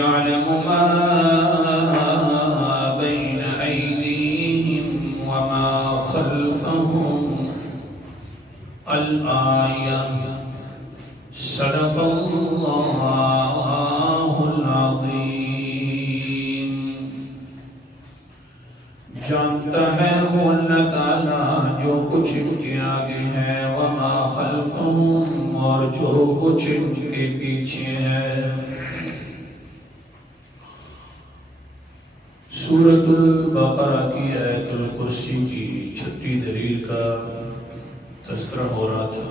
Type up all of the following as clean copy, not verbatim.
يعلم ما بين أيديهم وما خلفهم الآية صدق اللہ العظیم۔ جانتا ہے وہ اللہ تعالیٰ جو کچھ ان کے آگے ہے، وما خلفهم، اور جو کچھ ان کے پیچھے ہے۔ سورۃ البقرہ کی آیت الکرسی کی چھٹی دلیل کا تذکرہ ہو رہا تھا،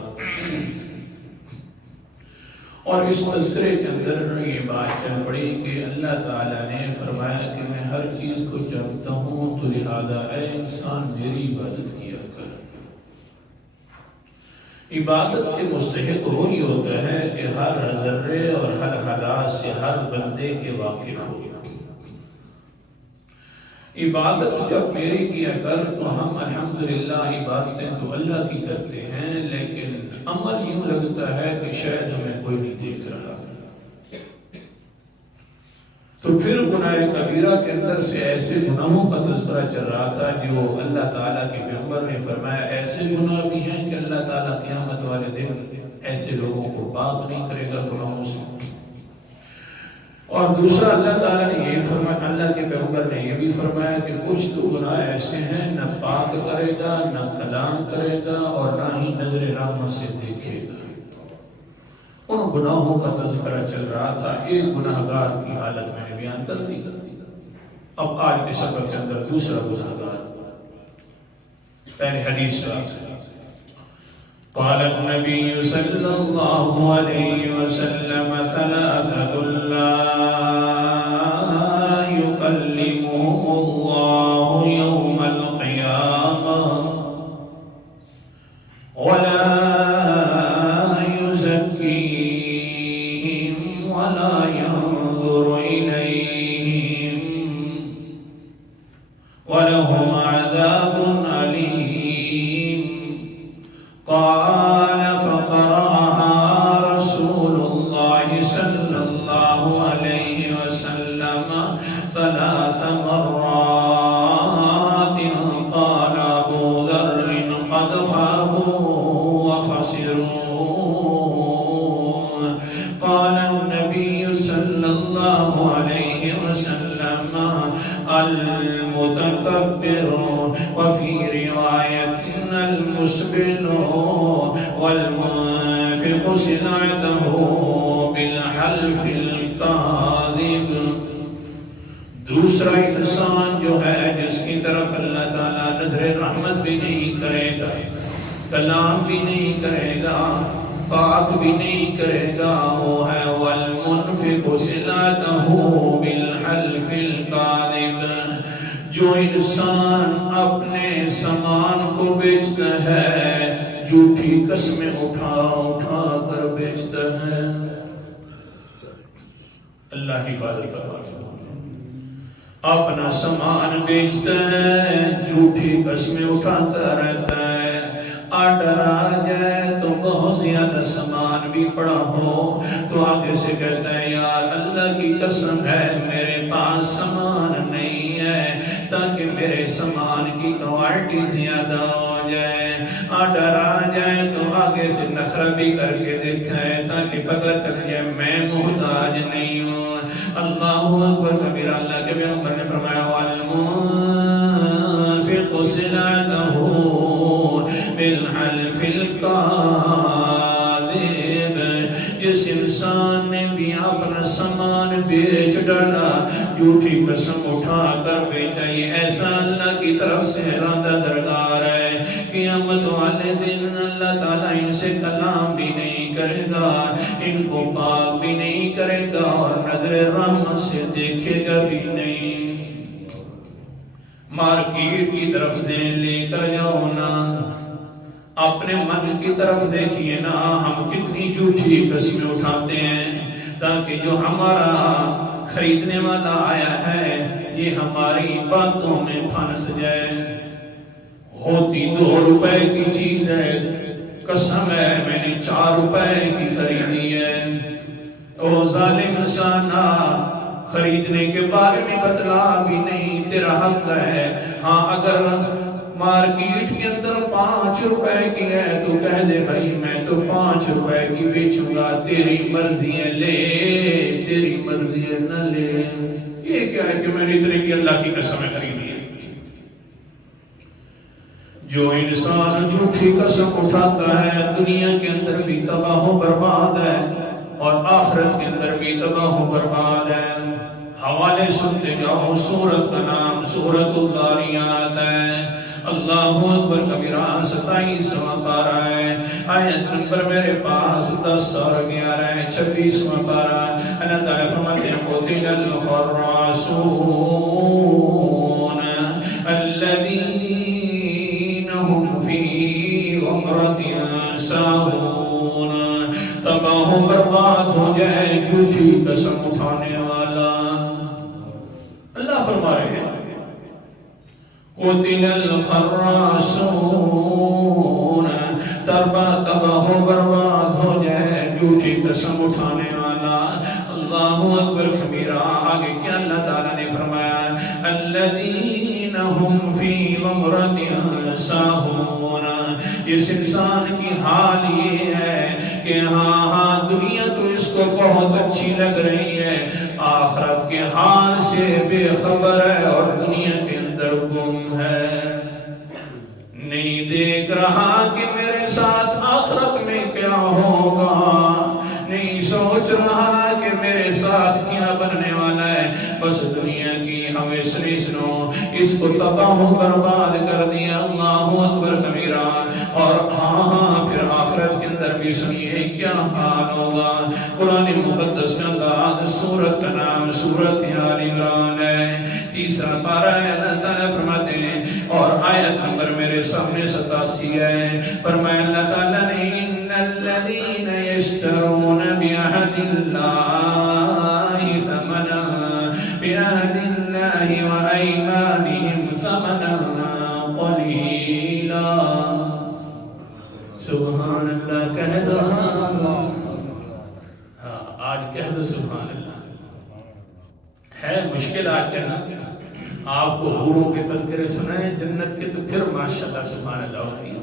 اور اس تذکرے کے اندر یہ بات چل پڑی کہ اللہ تعالیٰ نے فرمایا کہ میں ہر چیز کو جانتا ہوں، تو لہذا اے انسان میری عبادت کیا کر۔ عبادت کے مستحق وہی ہوتا ہے کہ ہر ذرے اور ہر حالات سے ہر بندے کے واقف ہو۔ عبادت جب میری کیا کر تو ہم الحمدللہ عبادتیں تو اللہ کی کرتے ہیں، لیکن عمل یوں لگتا ہے کہ شاید ہمیں کوئی نہیں دیکھ رہا۔ تو پھر گناہ کبیرہ کے اندر سے ایسے گناہوں کا تذکرہ چل رہا تھا جو اللہ تعالیٰ کے پیغمبر نے فرمایا ایسے گناہ بھی ہیں کہ اللہ تعالیٰ قیامت والے دن ایسے لوگوں کو پاک نہیں کرے گا گناہوں سے۔ اور دوسرا اللہ تعالیٰ نے یہ فرمایا، اللہ کے پیغمبر نے یہ بھی فرمایا کہ کچھ تو گناہ ایسے ہیں نہ پاک کرے گا، نہ کلام کرے گا، اور نہ ہی نظر رحمت سے دیکھے گا۔ ان گناہوں کا تذکرہ چل رہا تھا، ایک گناہگار کی حالت میں نے بیان کر دی۔ اب آج کے سبق کے اندر دوسرا گناہگار، پہلے حدیث کا قال النبي صلى الله عليه وسلم ثلاثة لا يكلمهم الله يوم القيامة ولا يزكيهم ولا ينظر إليهم ولهم عذاب أليم۔ قال فقرأها رسول الله صلى الله عليه وسلم 3 مرات۔ قال أبو ذر قد خابوا وخسروا۔ قال النبي صلى الله عليه وسلم المتكبر، وفي رواية المسبل والمنفق سلعته بالحلف الكاذب۔ دوسرا انسان جو ہے جس کی طرف اللہ تعالیٰ نظر رحمت بھی نہیں کرے گا، کلام بھی نہیں کرے گا، پاک بھی نہیں کرے گا، وہ ہے والمنفق سلعته بالحلف الكاذب، جو انسان اپنے سامان کو بیچتا ہے جھوٹی قسمیں اٹھا اٹھا کر بیچتا ہے۔ اللہ حفاظت فرمائے۔ اپنا سامان بیچتا ہے، جھوٹی قسمیں اٹھاتا رہتا ہے، آرڈر آ جائے تو بہت زیادہ سامان بھی پڑا ہو تو آگے سے کہتا ہے یار اللہ کی قسم ہے میرے پاس سامان نہیں ہے، تاکہ میرے سامان کی کوالٹی زیادہ ہو جائے۔ آرڈر آ جائے تو آگے سے نخرہ بھی کر کے دیکھتا ہے تاکہ پتہ چل جائے میں محتاج نہیں ہوں۔ اللہ اکبر کبیرہ۔ اللہ کے پیغمبر نے فرمایا والمنفق سلعته بالحلف الكاذب، جس انسان نے بھی اپنا سامان بیچ ڈالا، جھوٹی قسم اٹھا کر بیچا، یہ ایسا اللہ کی طرف سے ارادہ درگار ہے۔ قیامت والے دن اللہ تعالیٰ ان سے کلام بھی نہیں کرے گا، ان کو پاک بھی نہیں کرے گا، اور نظر رحمت سے دیکھے گا بھی نہیں۔ مارکیٹ کی طرف ذہن لے کر جاؤ نا، اپنے من کی طرف دیکھیے نا، ہم کتنی جھوٹی قسمیں اٹھاتے ہیں تاکہ جو ہمارا خریدنے والا آیا ہے یہ ہماری باتوں میں پھنس جائے۔ ہوتی 2 روپے کی چیز ہے، قسم ہے میں نے 4 روپے کی خریدی ہے۔ او ظالم انسانا، خریدنے کے بارے میں بتلا بھی نہیں، تیرا حق ہے۔ ہاں اگر مارکیٹ کے اندر 5 روپے کی ہے تو کہہ دے بھائی میں تو 5 روپے کی بیچوں گا، تیری مرضی ہے لے، تیری مرضی ہے نہ لے۔ یہ کیا ہے کہ میں نے اتنے کی اللہ کی قسم خریدی ہے۔ جو انسان جھوٹی قسم اٹھاتا ہے دنیا کے اندر بھی تباہ و برباد ہے اور آخرت کے اندر بھی تباہ و برباد ہے۔ حوالے سنتے جاؤ، سورت کا نام سورت الذاریات ہے۔ اللہ اکبر کبیرہ 27واں پارہ ہے، آیت نمبر میرے پاس 10 اور 11 ہے، 26واں پارہ۔ اللہ تعالیٰ فرماتے ہیں قتل الخراصون الذین هم فی غمرۃ ساہون۔ تباہ و برباد ہو جائے جھوٹی قسم اٹھانے والا۔ اللہ فرما رہے ہیں قتل الخراصون، تباہ و برباد ہو جائے جھوٹی قسم اٹھانے والا۔ اللہ اکبر کبیرہ۔ آگے کیا اللہ تعالیٰ نے فرمایا؟ الذین هم فی غمرۃ ساہون۔ اس انسان کی حال یہ ہے کہ ہاں دنیا تو اس کو بہت اچھی لگ رہی ہے، آخرت کے حال سے بے خبر ہے اور دنیا کے اندر گم ہے، نہیں دیکھ رہا کہ میرے ساتھ آخرت میں کیا ہوگا، نہیں سوچ رہا کہ میرے ساتھ کیا بننے والا ہے، بس دنیا کی ہوش نشو اس کو تباہ و برباد کر دیا۔ اللہ اکبر کبیرہ۔ اور ہاں پھر آخرت کے اندر بھی سنیے کیا حال ہوگا۔ قرآن مقدس کا انداز، سورت کا نام سورت آل عمران ہے، 3 پارہ ہے۔ اللہ تعالیٰ فرماتے ہیں اور آیت نمبر میرے سامنے 87 ہے، فرمایا اللہ تعالیٰ نے ان الذین یشترون بعہد اللہ ثمنا، بعہد اللہ وایمانہم ثمنا قلیلا۔ سبحان اللہ کہہ دو، آج کہہ دو سبحان اللہ۔ ہے مشکل آج کہنا، آپ کو حوروں کے تذکرے سنائیں جنت کے تو پھر ماشاءاللہ سبحان اللہ ہوتی ہے،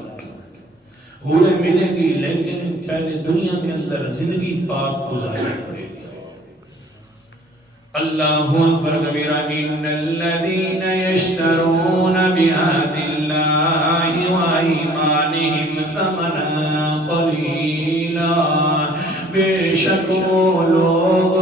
حوریں ملیں گی لیکن پہلے دنیا کے اندر زندگی پاک گزارنی پڑے گی۔ اللہ اکبر کبیرہ۔ ان الذین یشترون بعہد اللہ وایمانہم ثمنا قلیلا، بے شک وہ لوگ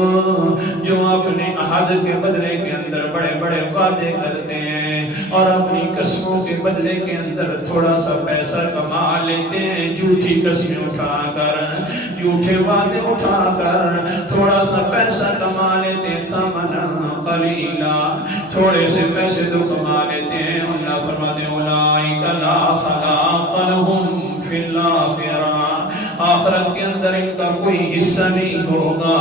جو اپنے عہد کے بدلے کے اندر بڑے بڑے وعدے کرتے ہیں اور اپنی قسموں کے بدلے کے اندر تھوڑا سا پیسہ کما لیتے ہیں، جھوٹی قسمیں اٹھا کر، جھوٹے وعدے اٹھا کر تھوڑا سا پیسہ کما لیتے ہیں، ثمنا قلیلا، تھوڑے سے پیسے تو کما لیتے ہیں۔ اللہ فرماتے ہیں اولئک لا خلاق لہم فی الآخرہ، آخرت کے اندر ان کا کوئی حصہ نہیں ہوگا،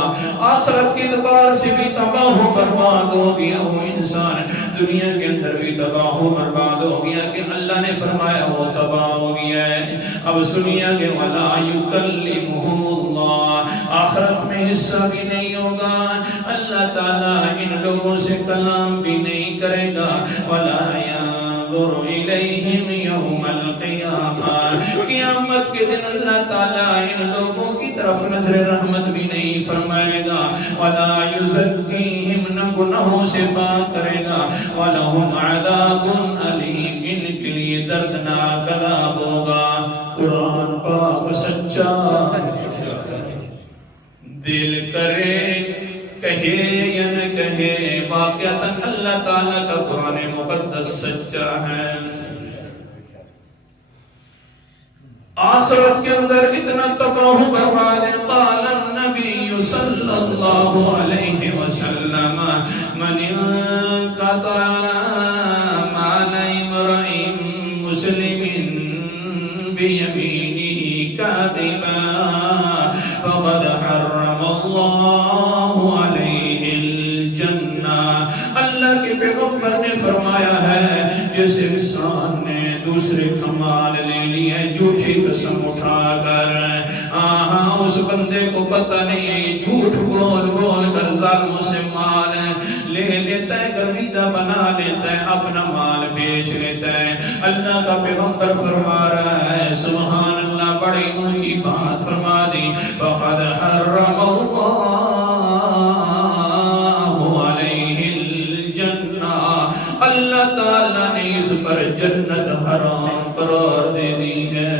آخرت کے اعتبار سے بھی تباہ و برباد ہو گیا وہ انسان، دنیا کے اندر بھی تباہ و برباد ہو گیا کہ اللہ نے فرمایا وہ تباہ ہو گیا ہے۔ اب سنیا کہ وَلَا يُكَلِّمُهُمُ اللَّهُ، آخرت میں حصہ بھی نہیں ہوگا، اللہ تعالیٰ ان لوگوں سے کلام بھی نہیں کرے گا۔ وَلَا يَنظُرُ إِلَيْهِمْ يَوْمَ الْقِيَامَةِ، قیامت کے دن اللہ تعالیٰ ان لوگوں کی طرف نظر رحمت بھی نہیں فرمائے گا۔ وَلَا يُزَكِّيهِمْ، نہ گناہوں سے پاک کرے گا۔ وَلَهُمْ عَذَابٌ أَلِيمٌ، ان کے لیے دردناک عذاب ہوگا۔ قرآن پاک سچا، دل کرے کہے یا نہ کہے، واقعتاً اللہ تعالیٰ کا قرآن مقدس سچا ہے۔ آخرت کے اندر اتنا تباہ برباد ہے۔ قال النبی صلی اللہ علیہ وسلم من انقطع مال امرئ مسلم بیمینہ کاذبا فقد حرم اللہ علیہ الجنہ۔ اللہ کے پیغمبر نے فرمایا ہے جس انسان نے دوسرے کا مال لے لیا جھوٹی قسم اٹھا کر، اس بندے کو پتہ نہیں ہے یہ جھوٹ بول بول کر ظالموں سے مال اللہ کا پیغمبر فرما رہا ہے سبحان اللہ، بڑی اونچی بات فرما دی، وَقَدْ حَرَّمَ اللَّهُ عَلَيْهِ الْجَنَّةَ، اللہ تعالیٰ نے اس پر جنت حرام قرار دے دی ہے۔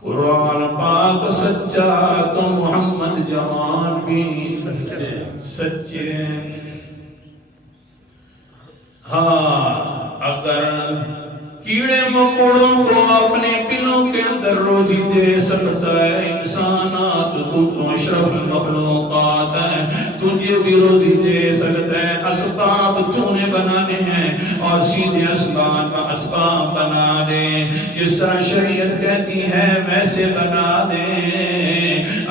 قرآن پاک سچا تو محمد جوان بھی سچے۔ ہاں اگر کیڑے مکوڑوں کو اپنے پلوں کے اندر روزی دے سکتا ہے انسانات، تو اشرف المخلوقات ہے، تجھے بھی روزی دے سکتا ہے۔ اسباب تو نے بنانے ہیں اور سیدھے اسباب بنا دے، جس طرح شریعت کہتی ہے ویسے بنا دے۔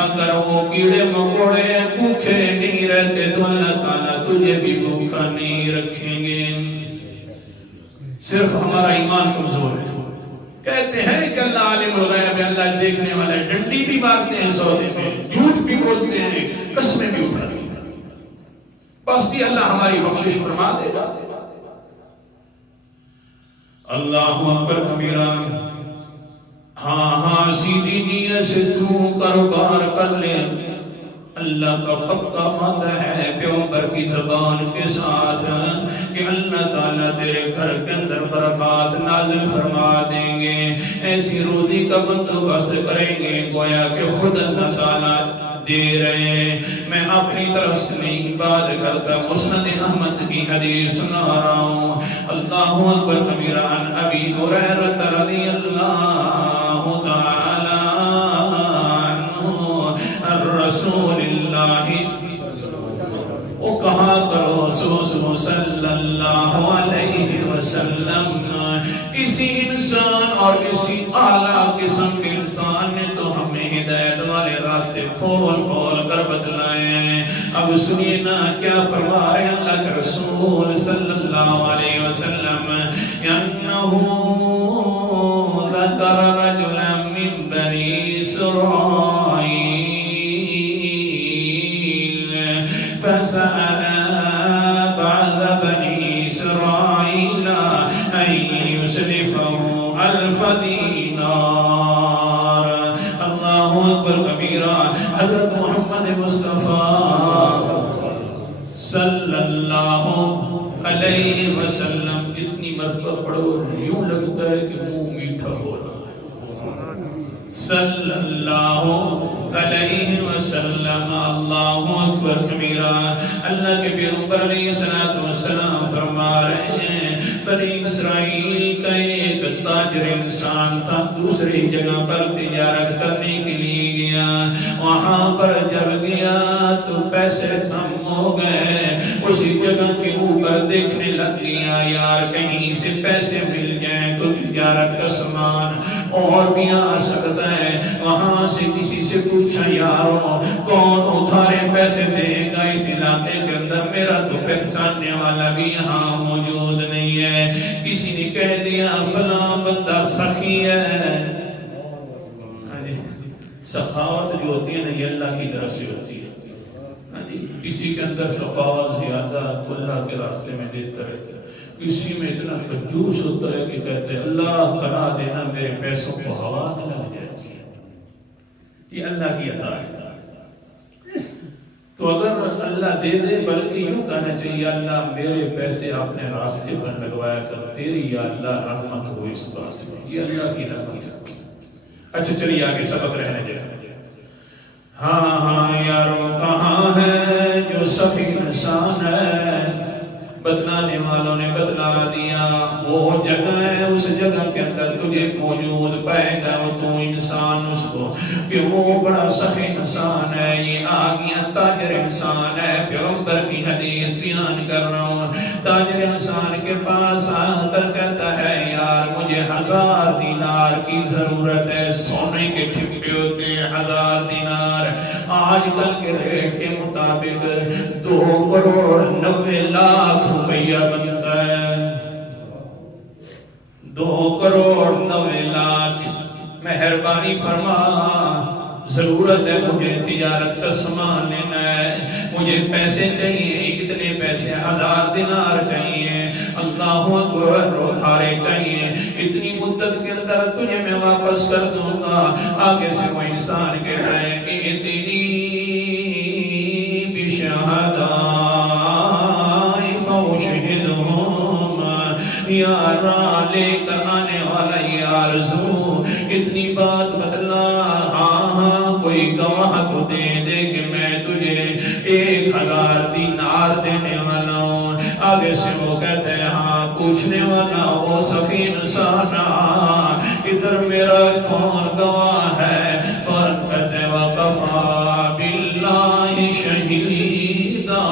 اگر وہ کیڑے مکوڑے بھوکے نہیں رہتے تو اللہ تعالیٰ تجھے بھی بھوکا نہیں رکھیں گے۔ صرف ہمارا ایمان کمزور ہے۔ کہتے ہیں کہ اللہ عالم الغیب ہے، اللہ دیکھنے والا ہے، ڈنڈی بھی مارتے ہیں سودے میں، جھوٹ بھی بولتے ہیں، قسمیں بھی اٹھاتے ہیں، بس بھی اللہ ہماری بخشش فرما دے گا۔ اللہ اکبر کبیرہ۔ ہاں سیدھی نیت سے تو کاروبار کر لے، اللہ کا پکا وعدہ ہے پیغمبر کی زبان کے ساتھ کہ اللہ تعالیٰ تیرے گھر کے اندر برکات نازل فرما دیں گے، ایسی روزی کا بندوبست کریں گے گویا کہ خود اللہ تعالیٰ دے رہے ہیں۔ میں اپنی طرف سے نہیں بات کرتا، مسند احمد کی حدیث سنا رہا ہوں۔ اللہ اکبر کبیرہ۔ عن ابی ہریرہ رضی اللہ تعالی رسول اللہ، وہ کہا کرو صلی اللہ علیہ وسلم، اسی انسان اور اسی اعلیٰ قسم کے انسان نے تو ہمیں ہدایت والے راستے کھول کھول کر بتلائے ہیں۔ اب سنیے نا کیا فرما رہے ہیں اللہ کے رسول صلی اللہ علیہ وسلم، انہو ذکر رجلا من بنی اسرائیل فسأل بعض بنی اسرائیل ان یسلفه 1000 دینار۔ اللہ اکبر کبیرہ۔ حضرت محمد مصطفیٰ صلی اللہ علیہ وسلم اتنی مرتبہ پڑھو یوں لگتا ہے کہ منہ میٹھا ہو رہا ہے۔ صلی اللہ علیہ وسلم۔ اللہ اکبر کبیرہ۔ اللہ کے پیغمبر علیہ السلام فرما رہے ہیں بنی اسرائیل کا ایک تاجر انسان تھا، دوسری جگہ پر تجارت کرنے کے لیے گیا، وہاں پر جب گیا تو پیسے کم ہو گئے، اسی جگہ کے اوپر دیکھنے لگ گیا یار کہیں سے پیسے مل جائیں تو تجارت کا سامان اور بھی آ سکتا ہے۔ وہاں سے کسی سے پوچھا یارو کون ادھارے پیسے دے گا اس علاقے کے اندر، میرا تو پہچاننے والا بھی یہاں موجود نہیں ہے۔ کسی نے کہہ دیا فلاں بندہ سخی ہے۔ سخاوت جو ہوتی ہے نا یہ اللہ کی طرف سے ہوتی ہے۔ کسی کے اندر سخاوت زیادہ تو اللہ کے راستے میں دیتا رہتا ہے، کسی میں اتنا کنجوس ہوتا ہے کہ کہتے ہیں اللہ کرا دینا میرے پیسوں کو ہوا نہ لگ جائے۔ یہ اللہ کی عطا ہے۔ تو اگر اللہ دے دے بلکہ یوں کہنا چاہیے اللہ میرے پیسے اپنے راستے پر لگوایا کر، تیری یا اللہ رحمت ہو اس بات میں، یہ اللہ کی رحمت ہے۔ اچھا چلیے آگے سبق رہنے دیں۔ ہاں یارو کہاں ہے جو سخی انسان ہے، بتلانے والوں نے بتلا دیا وہ جگہ ہے، اس جگہ کے اندر تجھے موجود پائے گا تو انسان اس کو کہ وہ بڑا سخی انسان ہے۔ یہ آگیا تاجر انسان ہے، پیغمبر کی حدیث بیان کر رہا ہوں۔ تاجر انسان کے پاس آ کر کہتا ہے یار مجھے 1000 دینار کی ضرورت ہے، سونے کے ٹھپے ہوتے ہیں 1000 دینار، آج کل کے ریٹ کے مطابق 2,90,00,000 روپیہ بنتا ہے۔ 2,90,00,000 مہربانی فرما ضرورت ہے مجھے تجارت کا سامان لینا ہے، مجھے پیسے چاہیے، کتنے پیسے، 1000 دینار چاہیے، اللہ اکبر، ادھارے چاہیے، اتنی مدت کے اندر تجھے میں واپس کر دوں گا۔ آگے سے وہ انسان کہتا ہے کہ اتنی بشہداء فاشہدہم، یارا لے کر آنے والا یہ آرزو، اتنی بات بتلا، ہاں کوئی گواہ تو دے دے کہ میں تجھے 1000 دینار دینے والا ہوں۔ آگے سے وہ کہتے ہیں ہاں پوچھنے والا وہ سفین سانا، ادھر میرا کون گواہ ہے؟ فوراً کہتے ہیں وَقَفَا بِاللَّهِ شَهِيدًا،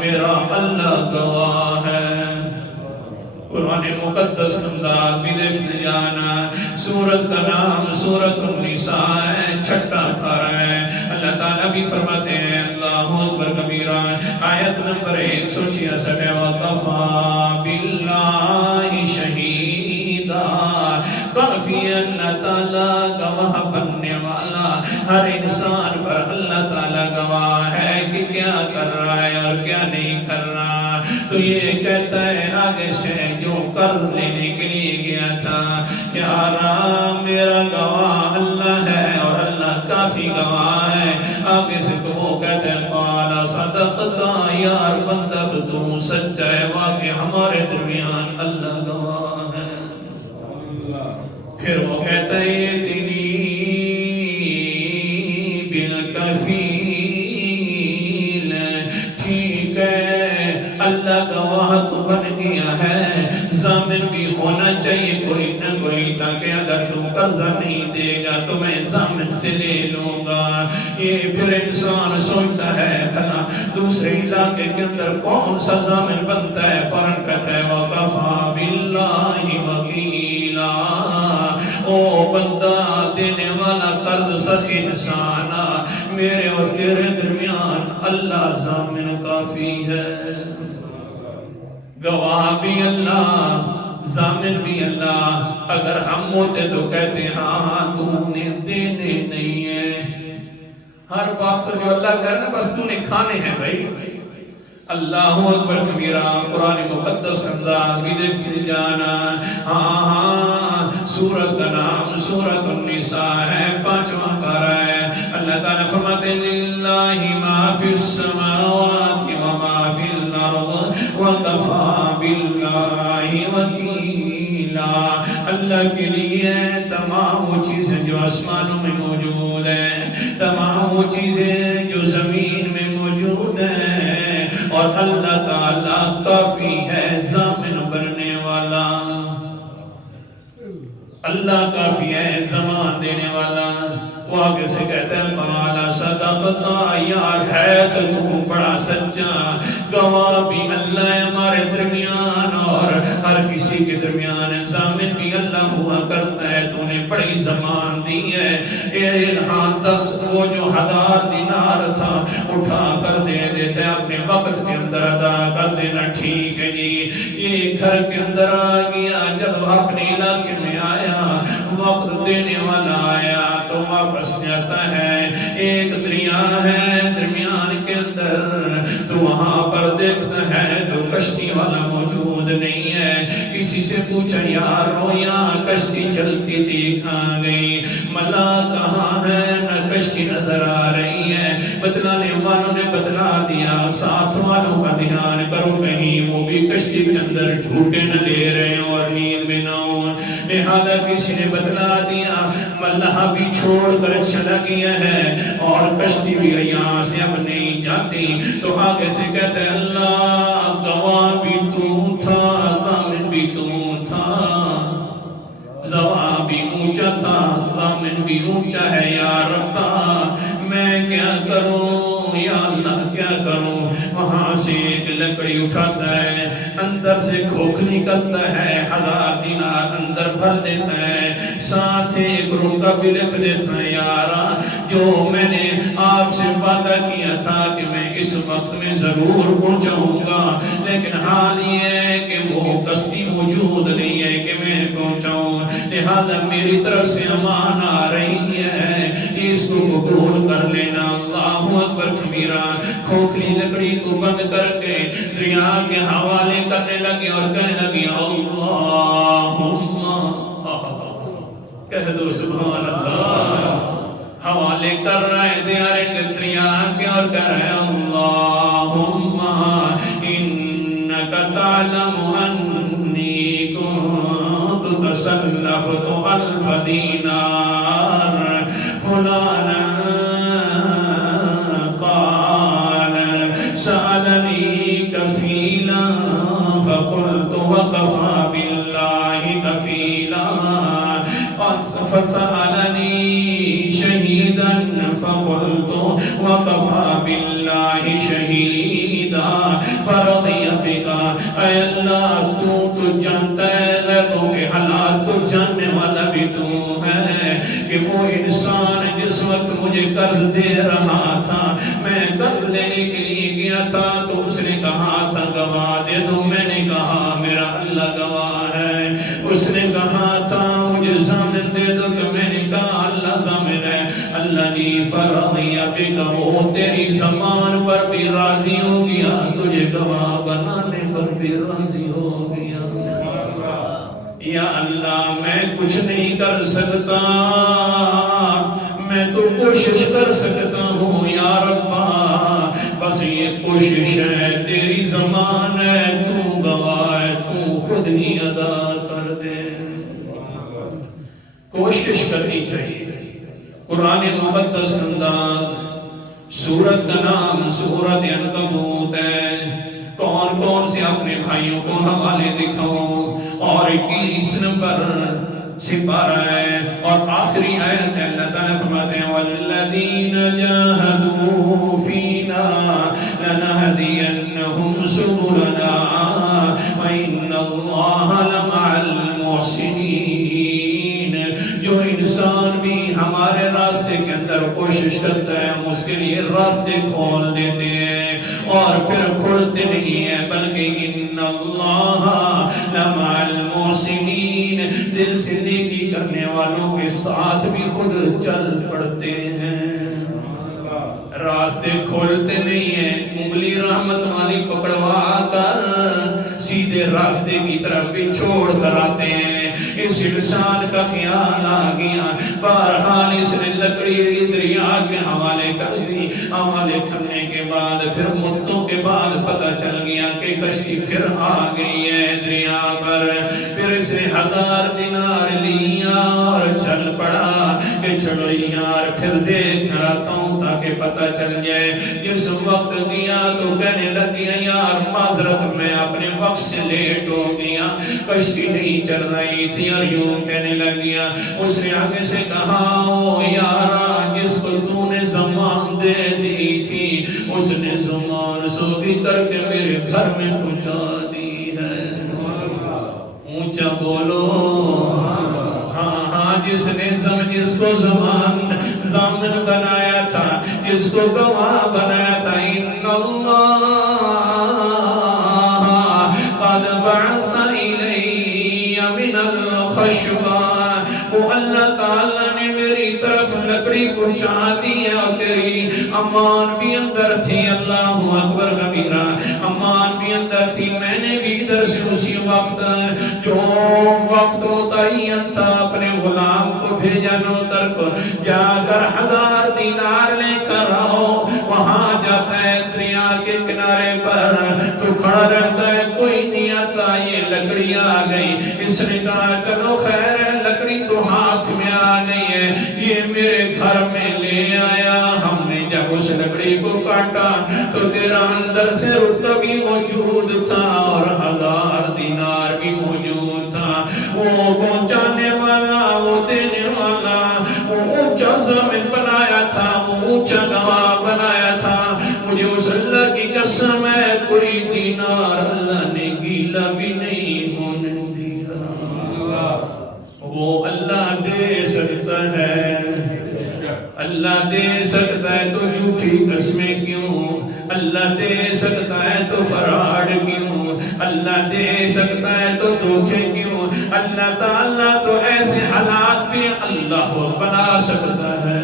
میرا اللہ گواہ ہے۔ قرآن مقدس انداز بھی دیکھنے جانا، سورت کا نام سورت النساء ہے، 6واں پارہ ہے۔ اللہ تعالیٰ بھی فرماتے ہیں اللہ اکبر کبیرہ، آیت نمبر 166 ہے، وَقَفَا بِاللَّهِ شَهِيدًا، کافی اللہ تعالیٰ گواہ بننے والا، ہر انسان پر اللہ تعالیٰ گواہ ہے کہ کیا کر رہا ہے اور کیا نہیں کر رہا۔ تو یہ کہتا ہے آگے سے جو قرض لینے کے لیے گیا تھا، یارا میرا گواہ اللہ ہے اور اللہ کافی گواہ ہے۔ آگے سے تو وہ کہتے ہیں قال صدقتا، یار بندہ تو سچا ہے، واقعی ہمارے درمیان اللہ گواہ ہے۔ پھر وہ کہتا ہے تیری بالکفیل، ٹھیک ہے اللہ گواہ تو بن گیا ہے، ضامن بھی ہونا چاہیے کوئی نہ کوئی، تاکہ اگر تو قرضہ نہیں دے گا تو میں ضامن سے لے لوں گا۔ یہ پھر انسان سوچتا ہے بھلا دوسرے علاقے کے اندر کون سا ضامن بنتا ہے؟ فوراً کہتا ہے وَقَفَا بِاللَّهِ وَكِيلًا، او بندہ دینے والا قرض سخی انسانا، میرے اور تیرے درمیان اللہ ضامن کافی ہے۔ گواہ بھی اللہ، ضامن بھی اللہ۔ اگر ہم ہوتے تو کہتے ہاں تو نے دینے نہیں ہے، ہر بات پر جو اللہ کرنا بس تو نے کھانے ہیں بھائی۔ اللہ اکبر کبیرہ، قرآن مقدس انداز بھی دیکھتے جانا، ہاں سورت کا نام سورت النساء ہے، 5واں پارہ ہے۔ اللہ تعالیٰ فرماتے ہیں لِلَّهِ مَا فِي السَّمَاوَاتِ وَمَا فِي الْأَرْضِ وَكَفَى بِاللَّهِ وَكِيلًا، اللہ کے لیے تمام وہ چیزیں جو آسمانوں میں موجود ہیں، تمام وہ چیزیں جو زمین میں موجود ہیں، اور اللہ تعالیٰ کافی ہے ضامن بننے والا، اللہ کافی ہے زمان دینے والا۔ وہ آگے سے کہتے ہیں قال صدقتا، یار ہے تو بڑا سچا، گواہ بھی اللہ ہے ہمارے درمیان اور ہر کسی کے درمیان، ضامن بھی اللہ ہوا کرتا ہے، تو نے بڑی زمان دی ہے۔ ہاں 10 وہ جو 1000 دینار تھا اٹھا کر دے دیتے، اپنے وقت کے اندر ادا کر دینا، ٹھیک ہے جی۔ یہ گھر کے اندر آ گیا، جب اپنے علاقے میں آیا، وقت دینے والا آیا تو واپس جاتا ہے، ایک دریا ہے درمیان کے اندر، تو وہاں پر دیکھتا ہے تو کشتی والا موجود نہیں ہے۔ کسی سے پوچھا یارو یہاں کشتی چلتی تھی کہاں گئی؟ ملا کہاں ہے؟ نہ کشتی نظر آ رہی ہے۔ بتلانے والوں نے بتلا دیا، ساتھ والوں کا دھیان کرو کہیں وہ بھی کشتی کے اندر جھوٹے نہ لے رہے ہوں اور نیند میں نہ ہوں۔ لہذا کسی نے بتلا دیا، ملہ بھی چھوڑ کر چلا گیا ہے اور کشتی بھی یہاں سے اب نہیں جاتی۔ تو آگے سے کہتے ہیں اللہ گواہ بھی تو تھا، ضامن بھی تو تھا، گواہ بھی اونچا تھا، ضامن بھی اونچا ہے، یا ربا میں کیا کروں، یا اللہ کیا کروں؟ وہاں سے ایک لکڑی اٹھاتا ہے، اندر سے کھوکھلی کرتا ہے، 1000 دینار اندر بھر دیتا ہے، ساتھ ایک روکا بھی لکھ دیتا ہے، یارا جو میں نے آپ سے وعدہ کیا تھا کہ میں اس وقت میں ضرور پہنچاؤں گا، لیکن حال یہ ہے کہ وہ کشتی موجود نہیں ہے کہ میں پہنچاؤں، لہذا میری طرف سے امان آ رہی ہے، یہ اس کو قبول کر لینا۔ اللہ اکبر کبیرہ۔ کھوکھلی لکڑی کو بند کر کے دریا کے حوالے کرنے لگے اور کہنے لگے اللہم، کہہ دو سبحان اللہ۔ حوالے کر رہے دیارے کے دریا کے اور کہہ رہے اللہم انکا تعلم انی کنت تسلفت 1000 دینار فلانا قال سألنی کفیلا فقلت وکفا باللہ کفیلا فسألنی شہیدا فقلت وکفا باللہ شہیدا فرضی بکا۔ اے اللہ تو جانتا ہے تو کہ حالات کو جاننے والا بھی تو ہے کہ وہ انسان جس وقت مجھے قرض دے رہا تھا، میں قرض لینے کے لیے گیا تھا تو اس نے کہا تھا گواہ دے دو، میں نے کہا میرا اللہ گواہ ہے۔ اس نے کہا تھا مجھے ضامن دے دو تو میں نے کہا اللہ ضامن ہے۔ اللہ نے فرضی بکا، وہ تیری زمان پر بھی راضی ہو گیا، تجھے گواہ بنانے پر بھی راضی ہو گیا۔ یا اللہ میں کچھ نہیں کر سکتا، میں تو کوشش کر سکتا ہوں یا ربا، بس یہ کوشش ہے تیری زمان ہے، تو گواہ ہے، تو خود ہی ادا کر دے۔ کوشش کرنی چاہیے۔ قرآن مقدس انداز سورت کا نام سورت عنکبوت ہے۔ کون کون سے اپنے بھائیوں کو حوالے دکھاؤں، اور 21 نمبر سپارہ ہے اور آخری آیت ہے۔ اللہ تعالیٰ فرماتے ہیں والذین جاہدوا فینا لنہدینہم سبلنا وإن اللہ لمع المحسنین۔ جو انسان بھی ہمارے راستے کے اندر کوشش کرتا ہے، ہم اس کے لیے راستے کھول دیتے ہیں، اور پھر کھولتے نہیں ہیں بلکہ ان اللہ لمع المحسنین، دل سے نیکی کرنے والوں کے ساتھ بھی خود چل پڑتے ہیں۔ راستے کھولتے نہیں ہیں، انگلی رحمت والی پکڑوا کر سیدھے راستے کی طرف بھی چھوڑ کر آتے ہیں۔ اس انسان کا خیال آ گیا، بہرحال اس نے لکڑی دریا کے حوالے کر دی۔ حوالے کرنے کے بعد پھر مدتوں کے بعد پتہ چل گیا کہ کشتی پھر آ گئی ہے دریا پر۔ پھر اس نے 1000 دینار لیا اور چل پڑا کہ چلو یار پھر دیکھ رہتا ہوں تاکہ پتہ چل جائے۔ جس وقت دیا تو کہنے لگیا یار معذرت میں اپنے وقت سے لیٹ ہو گیا، کشتی نہیں چل رہی تھی، اور یوں کہنے لگیا۔ اس نے آگے سے کہا او یارا جس کو تو نے زمان دے دی تھی، اس نے زمان سوگی کر کے میرے گھر میں پہنچا دی ہے۔ اونچا بولو ہاں ہاں، جس نے جس کو ضامن بنایا تھا، جس کو گواہ بنایا تھا، ان اللہ قد بعث الی من الخشبہ، وہ اللہ تعالیٰ نے میری طرف لکڑی پہنچا دی ہے، اور تیری امان بھی اندر تھی۔ اللہ اکبر کبیرہ، امان بھی اندر تھی۔ میں نے بھی ادھر سے اسی وقت جو وقت متعین تھا اپنے غلام کو بھیجا نوکر کو، جا کر 1000 دینار لے کر آؤ۔ وہاں جاتا ہے دریا کے کنارے پر تو کھڑا رہتا ہے، کوئی نہیں آتا، یہ لکڑی آ گئی۔ اس نے کہا چلو خیر ہے، لکڑی تو ہاتھ میں آ گئی ہے، یہ میرے گھر میں لے آیا۔ ہم نے جب اس لکڑی کو کاٹا تو تیرا اندر سے رتبہ بھی موجود تھا اور 1000 دینار بھی موجود تھا۔ وہ پہنچانے والا، وہ دینے والا، وہ اونچا ضامن بنایا تھا، وہ اونچا گواہ بنایا تھا۔ مجھے اس اللہ کی قسم ہے کوئی دینار اللہ نے گیلا بھی نہیں ہونے دیا۔ وہ اللہ دے سکتا ہے، اللہ دے سکتا ہے تو جھوٹی قسمیں کیوں؟ اللہ دے سکتا ہے تو فراڈ کیوں؟ اللہ دے سکتا ہے تو دھوکے کیوں؟ اللہ تعالیٰ تو ایسے حالات بھی اللہ بنا سکتا ہے۔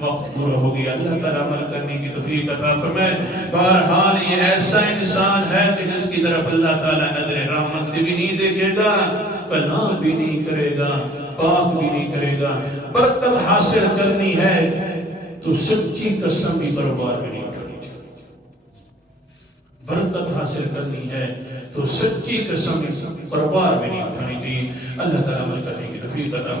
وقت پورا ہو گیا، اللہ تعالیٰ عمل کرنے کی توفیق عطا فرمائے۔ بہرحال یہ ایسا انسان ہے کہ جس کی طرف اللہ تعالیٰ نظر رحمت سے بھی نہیں دیکھے گا، کلام بھی نہیں کرے گا، پاک بھی نہیں کرے گا۔ برکت حاصل کرنی ہے تو سچی قسم بھی برباد بھی نہیں کرنی چاہیے۔ برکت حاصل کرنی ہے تو سچی قسم بھی برباد بھی نہیں کرنی چاہیے۔ اللہ تعالیٰ عمل کرنے کی توفیق عطا